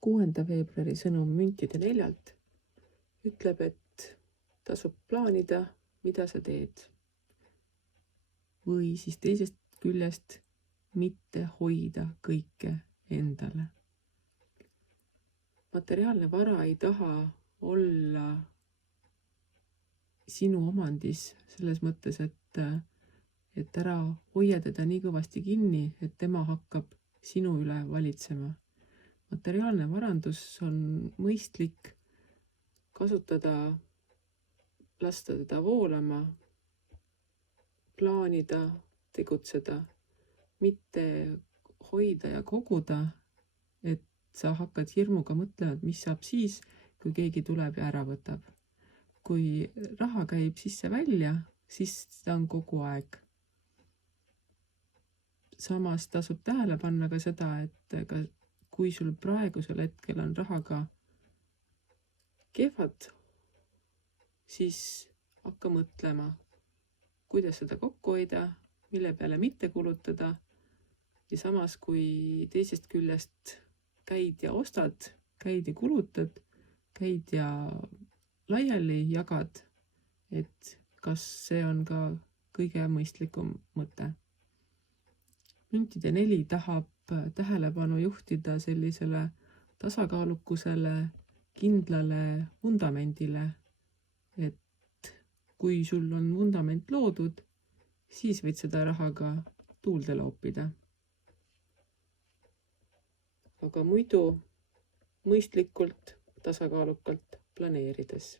6. veebruari sõnum müntide 4-lt ütleb, et tasub plaanida, mida sa teed. Või siis teisest küljest mitte hoida kõike endale. Materiaalne vara ei taha olla sinu omandis selles mõttes, et ära hoia teda nii kõvasti kinni, et tema hakkab sinu üle valitsema. Materiaalne varandus on mõistlik kasutada, lasta teda voolama, plaanida, tegutseda, mitte hoida ja koguda, et sa hakkad hirmuga mõtlema, et mis saab siis, kui keegi tuleb ja ära võtab. Kui raha käib sisse-välja, siis ta on kogu aeg. Samas tasub tähele panna ka seda, et kui sul praegusel hetkel on rahaga kehvad, siis hakka mõtlema, kuidas seda kokku hoida, mille peale mitte kulutada. Ja samas, kui teisest küljest käid ja ostad, käid ja kulutad, käid ja laiali jagad, et kas see on ka kõige mõistlikum mõte. Müntide 4 tahab tähelepanu juhtida sellisele tasakaalukusele, kindlale vundamendile, et kui sul on vundament loodud, siis võid seda rahaga tuulde loopida. Aga muidu mõistlikult, tasakaalukalt planeerides.